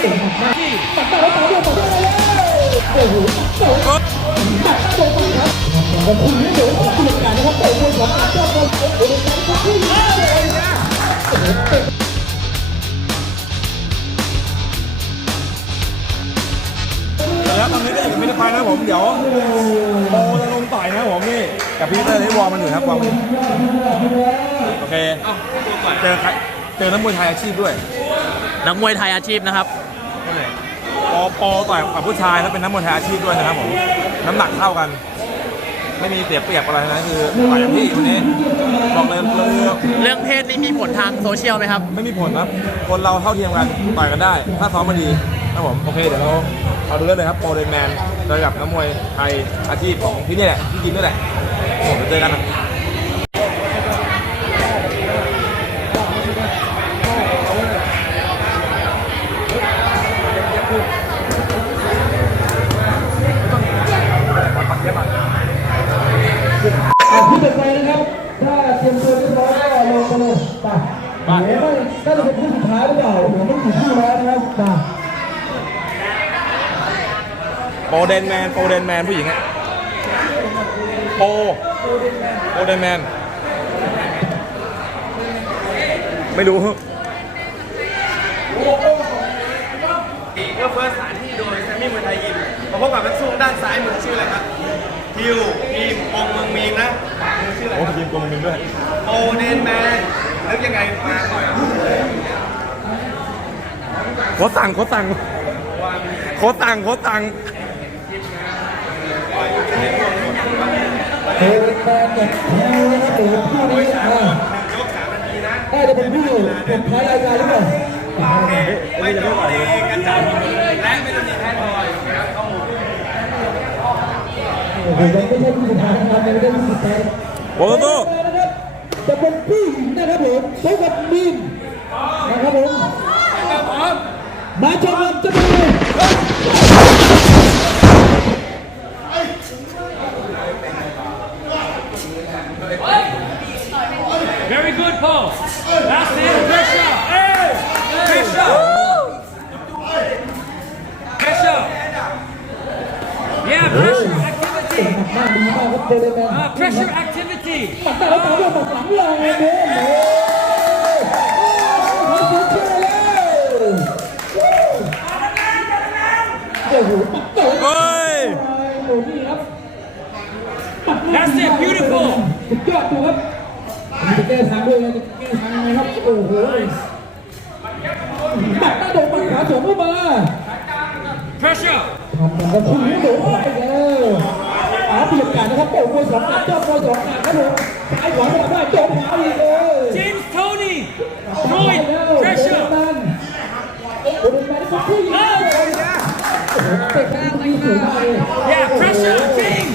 เก่งมากตัดตาแล้วตาเดียวตัดได้แล้โอ้โหเตะตัดตรงไปครับขอบคุณที่เควขอบคุณการนะครับเตะบอลของอาเจ้าบอลโอ้โหขอบคุณเลยนะแล้วตอนนี้ก็ยังไม่ได้นะผมเดี๋ยวโมจะลงต่อยนะผมนี่กับพี่เตอร์ที่วอร์มันอยู่ครับวอร์มโอเคเจอใครเจอนักมวยไทยอาชีพด้วย นักมวยไทยอาชีพนะครับ อปต่อยกับผู้ชายแล้วเป็นนักมวยไทยอาชีพด้วยนะครับผมน้ำหนักเท่ากัน ไม่มีเสียเปรียบอะไรนะคือต่อยกับพี่คนนี้บอกเลยเรื่องเรื่องเพศนี่มีผลทางโซเชียลไหมครับ ไม่มีผลครับคนเราเท่าเทียมกันต่อยกันได้ ถ้าซ้อมมาดีนะผมโอเคเดี๋ยวเราเอาดูเรื่องเลยครับโปรเดนแมนระดับนักมวยไทยอาชีพของที่นี่แหละที่กินนี่แหละผมเจอกันนะ เดี๋น่าจะเป็นผู้สุดท้ายหรือเปล่าเดี๋ยวไม่กี่คู่แล้วนะครับโปเดนแมนโปเดนแมนผู้หญิงอะโปโปเดนแมน ไม่รู้เพื่อเฟิร์สสถานที่โดยแซมมี่มือไทยยิมผมพบกับนักสู้ด้านซ้ายมือชื่ออะไรครับ ฮิวทีมโกงมืงมีนนะชื่ออะไรโอ้ทีมโกงมืงมีนด้วยโอเดนแมนแล้วยังไงมาหน่อยโคสั่งโคสั่งโคสั่งโคสั่งเฮ้ยแฟนเนี่ยโอ้โหผู้นี้น่าจะเป็นผู้อยู่เป็นท้ายรายการหรือเปล่าไม่ต้องดีกันจัดและไม่ต้องดี ยังผบยังไม่ไจะเป็นพี่นะครับผมพบกับบีมนะครับผมมาชมจะเป็น Very good, Paul. That's it. เดดแมน Uh, pressure activity. ตัดต่ตัวหลังเลยเนี่ยโอ้โหโอ้น่ครับ That's it. Beautiful. ดยอดตัครับจะแก้ทางด้วยนะโอ้โหตัดหาโดนปัดขาสวนเข้ามา Pressure. ทำกันก็พุ่งโดนไล้าเปลี่ยนกันนะครับโอ้โยสองหนักเจ้าโอ้สองหนักครับผมซ้ายขวาไม่ได้จบขวาอีกเลย James Tony throwing pressure โอ้โหมาได้ปุ๊บที่ยิงเตะกันดีสุดเลย Yeah pressure King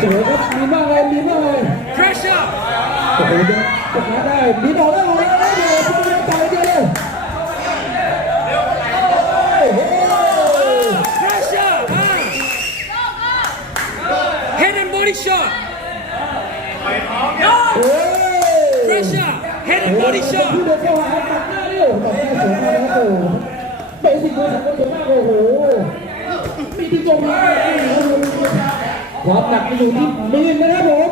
เจอครับมีมากเลยมีมากเลย pressure โอ้โหเดินตกมาได้มีบอลได้ shot. No! Pressure. Head and body shot. ไปสิคุณสังเกตมากโอ้โหมีที่มน้ำความหนักอยู่ที่มือนะครับผม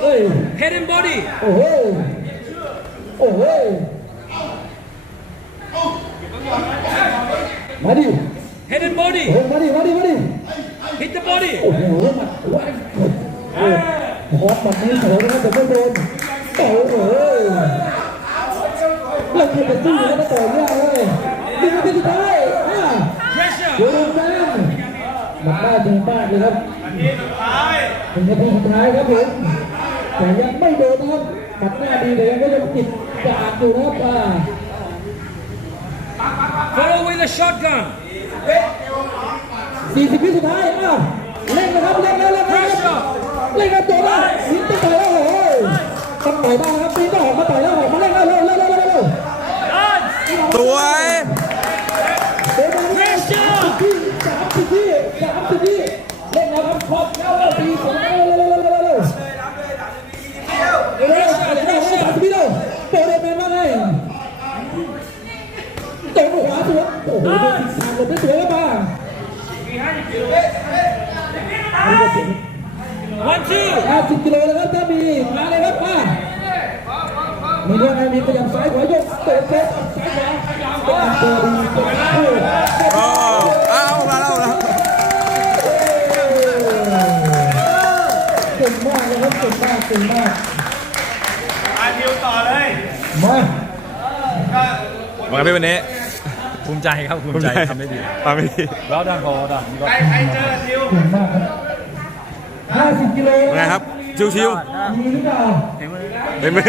เฮ้ย head and body โอ้โหโอ้โหมาดิ head and body มาดิมาดิมาดิ hit the body โอ้โห หมดนี้โถนะครับแต่ก็โดนโอ้โหเล่นเป็นตู้แล้วก็ต่อยากเลยดึงไปที่ท้ายดูดันหมัดได้ดีมาเลยครับเป็นาทีสุดท้ายครับผมแต่ยังไม่โดนนะครับตัดหน้าดีเลยก็ยังติดกาดอยู่นะครับอ่า Follow with the shotgun 40วิสุดท้ายอ้าวเล่นนะครับเล่นแล้วเล่นแล้ เล่นกันตัวได้ยิงต่อยแล้วโอ้โหต่อยบ้ครับตีต่ออกมาต่อยแล้วออกมาเล่นแล้วเร็วเร็วเร็วเร็วสวยเดินมาที่สามสิบที่สามสิบที่เล่นนะครับครบแล้วแล้วตีสองเร็วเร็วเร็วเร็วเร็วเร็วเร็วสามสิบที่เร็วโปรเดนมาไวตบหัวสวนโอ้โหทางลงได้สวยแล้วป่ะ ง One, two. 50กิโลแล้วครับถ้ามีมาเลยครับมามีเรื่องอะไรมีขยับซ้ายขวายกเตะเตะซ้ายขวาเป็นตัวดีตัวคู่โอ้เอามาแล้วแล้วเก่งมากเลยครับเก่งมากเก่งมากอาทิวต่อเลยมามาพี่วันนี้ภูมิใจครับภูมิใจทำได้ดีทำไม่ดีแล้วดันพอดันใครใครเจอทิวเก่งมากครับ 50กิโลเป็นไงครับชิวมีหรือเปล่าๆเห็นมือ